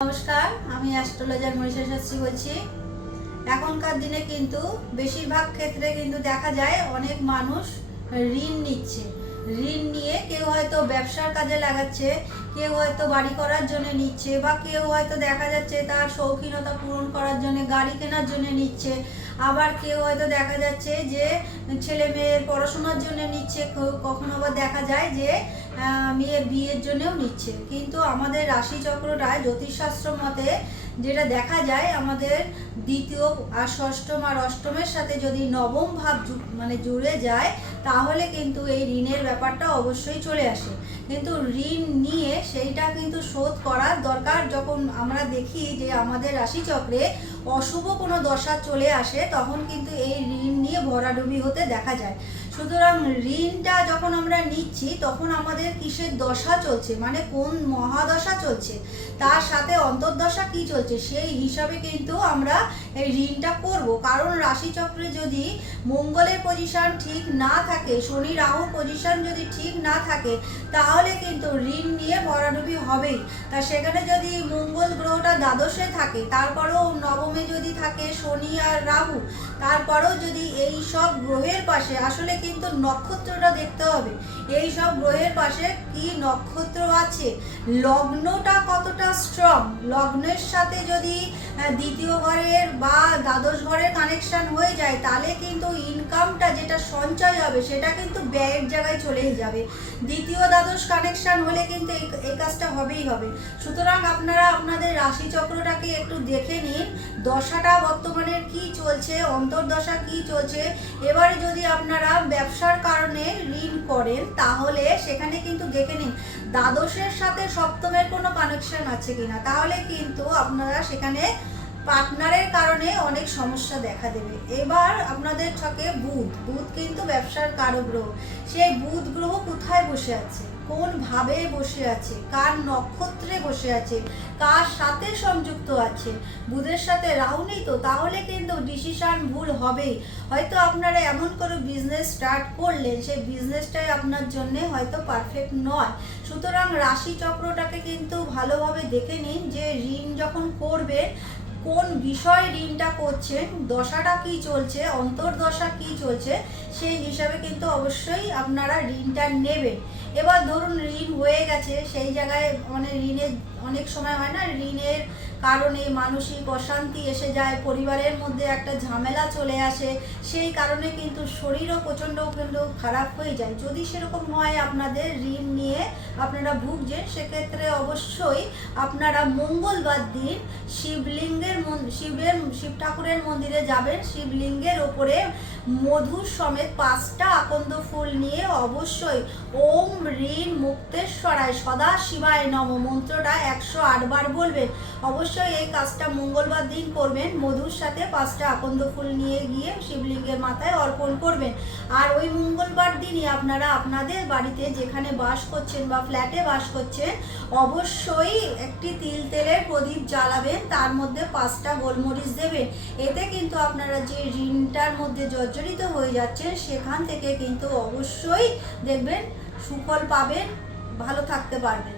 নমস্কার, আমি অ্যাস্ট্রোলজার মনীষা শাস্ত্রী বলছি। এখনকার দিনে কিন্তু বেশিরভাগ ক্ষেত্রে কিন্তু দেখা যায় অনেক মানুষ ঋণ নিচ্ছে। ঋণ নিয়ে কেউ হয়তো ব্যবসার কাজে লাগাচ্ছে, কেউ হয়তো বাড়ি করার জন্য নিচ্ছে, বা কেউ হয়তো দেখা যাচ্ছে তার শৌখিনতা পূরণ করার জন্য গাড়ি কেনার জন্য নিচ্ছে। আবার কেউ হয়তো দেখা যাচ্ছে যে ছেলে মেয়ের পড়াশোনার জন্য নিচ্ছে, কখনো আবার দেখা যায় যে মেয়ের বিয়ের জন্যও নিচ্ছে। কিন্তু আমাদের রাশিচক্রটায় জ্যোতিষশাস্ত্র মতে যেটা দেখা যায়, আমাদের দ্বিতীয় আর ষষ্ঠম আর অষ্টমের সাথে যদি নবম ভাব জুড়ে যায়, তাহলে কিন্তু এই ঋণের ব্যাপারটা অবশ্যই চলে আসে। কিন্তু ঋণ নিয়ে সেইটা কিন্তু শোধ করার দরকার। যখন আমরা দেখি যে আমাদের রাশিচক্রে অশুভ কোনো দশা চলে আসে, তখন কিন্তু এই ঋণ নিয়ে ভরাডুবি হতে দেখা যায়। সুতরাং ঋণটা যখন আমরা নিচ্ছি, তখন আমাদের কিসের দশা চলছে, মানে কোন মহাদশা চলছে, তার সাথে অন্তর্দশা কি চলছে, সেই হিসাবে কিন্তু আমরা এই ঋণটা করব। কারণ রাশিচক্রে যদি মঙ্গলের পজিশন ঠিক না থাকে, শনি রাহুর পজিশন যদি ঠিক না থাকে, তাহলে কিন্তু ঋণ নিয়ে ভরাডুবি হবেই। তা সেখানে যদি মঙ্গল গ্রহটা দ্বাদশে থাকে, তারপরেও নবমে যদি থাকে শনি আর রাহু, তারপরেও যদি এই সব গ্রহের পাশে, আসলে কিন্তু নক্ষত্রটা দেখতে হবে, এই সব গ্রহের পাশে কি নক্ষত্র আছে, লগ্নটা কতটা স্ট্রং, লগ্নের সাথে যদি দ্বিতীয় ঘরের বা দ্বাদশ ঘরের কানেকশন হয়ে যায়, তাহলে কিন্তু ইনকামটা যেটা সঞ্চয় হবে সেটা কিন্তু ব্যয়ের জায়গায় চলেই যাবে। দ্বিতীয় দ্বাদশ কানেকশন হলে কিন্তু এই কাজটা হবেই হবে। সুতরাং আপনারা আপনাদের রাশিচক্রটাকে একটু দেখে নিন, দশাটা বর্তমানে কি চলছে, অন্তর্দশা কি চলছে। এবারে যদি আপনারা ব্যবসার কারণে ঋণ করেন, তাহলে সেখানে কিন্তু দেখে নিন দ্বাদশের সাথে সপ্তমের কোনো কানেকশন আছে কিনা, তাহলে কিন্তু আপনারা সেখানে পার্টনারের কারণে অনেক সমস্যা দেখা দেবে। এবার আপনাদের ছকে বুধ কিন্তু ব্যবসার কারক গ্রহ। সেই বুধ গ্রহ কোথায় বসে আছে, কোন ভাবে বসে আছে, কার নক্ষত্রে বসে আছে, কার সাথে সংযুক্ত আছে, বুধের সাথে রাহু নেই তো, তাহলে কিন্তু ডিসিশন ভুল হবেই। হয়তো আপনারা এমন করে বিজনেস স্টার্ট করলেন, সেই বিজনেসটাই আপনার জন্য হয়তো পারফেক্ট নয়। সুতরাং রাশিচক্রটাকে কিন্তু ভালোভাবে দেখে নিন যে ঋণ যখন করবেন, কোন বিষয় ঋণটা করছেন, দশাটা কি চলছে, অন্তর্দশা কি চলছে, সেই হিসাবে কিন্তু অবশ্যই আপনারা ঋণটা নেবেন। এবার ধরুন ঋণ হয়ে গেছে, সেই জায়গায় মানে ঋণের অনেক সময় হয় না, ঋণের কারণে মানসিক অশান্তি এসে যায়, পরিবারের মধ্যে একটা ঝামেলা চলে আসে, সেই কারণে কিন্তু শরীরও প্রচণ্ড কিন্তু খারাপ হয়ে যায়। যদি সেরকম হয় আপনাদের ঋণ নিয়ে আপনারা ভুগছেন, সেক্ষেত্রে অবশ্যই আপনারা মঙ্গলবার দিন শিব ঠাকুরের মন্দিরে যাবেন, শিবলিঙ্গের ওপরে মধু সমেত 5টা আকন্দ ফুল নিয়ে অবশ্যই ওম ঋণ মুক্তেশ্বরায় সদা শিবায় নম মন্ত্রটা 108 বার বলবেন। অবশ্যই এই কাজটা মঙ্গলবার দিন করবেন, মধুর সাথে 5টা আকন্দ ফুল নিয়ে গিয়ে শিবলিঙ্গের মাথায় অর্পণ করবেন। আর ওই মঙ্গলবার দিনই আপনারা আপনাদের বাড়িতে যেখানে বাস করছেন বা ফ্ল্যাটে বাস করছেন, অবশ্যই একটি তেলের প্রদীপ জ্বালাবেন, তার মধ্যে 5টা গোলমরিচ দেবেন। এতে কিন্তু আপনারা যে ঋণটার মধ্যে জর্জরিত হয়ে যাচ্ছেন, সেখান থেকে কিন্তু অবশ্যই দেখবেন সুফল পাবেন, ভালো থাকতে পারবেন।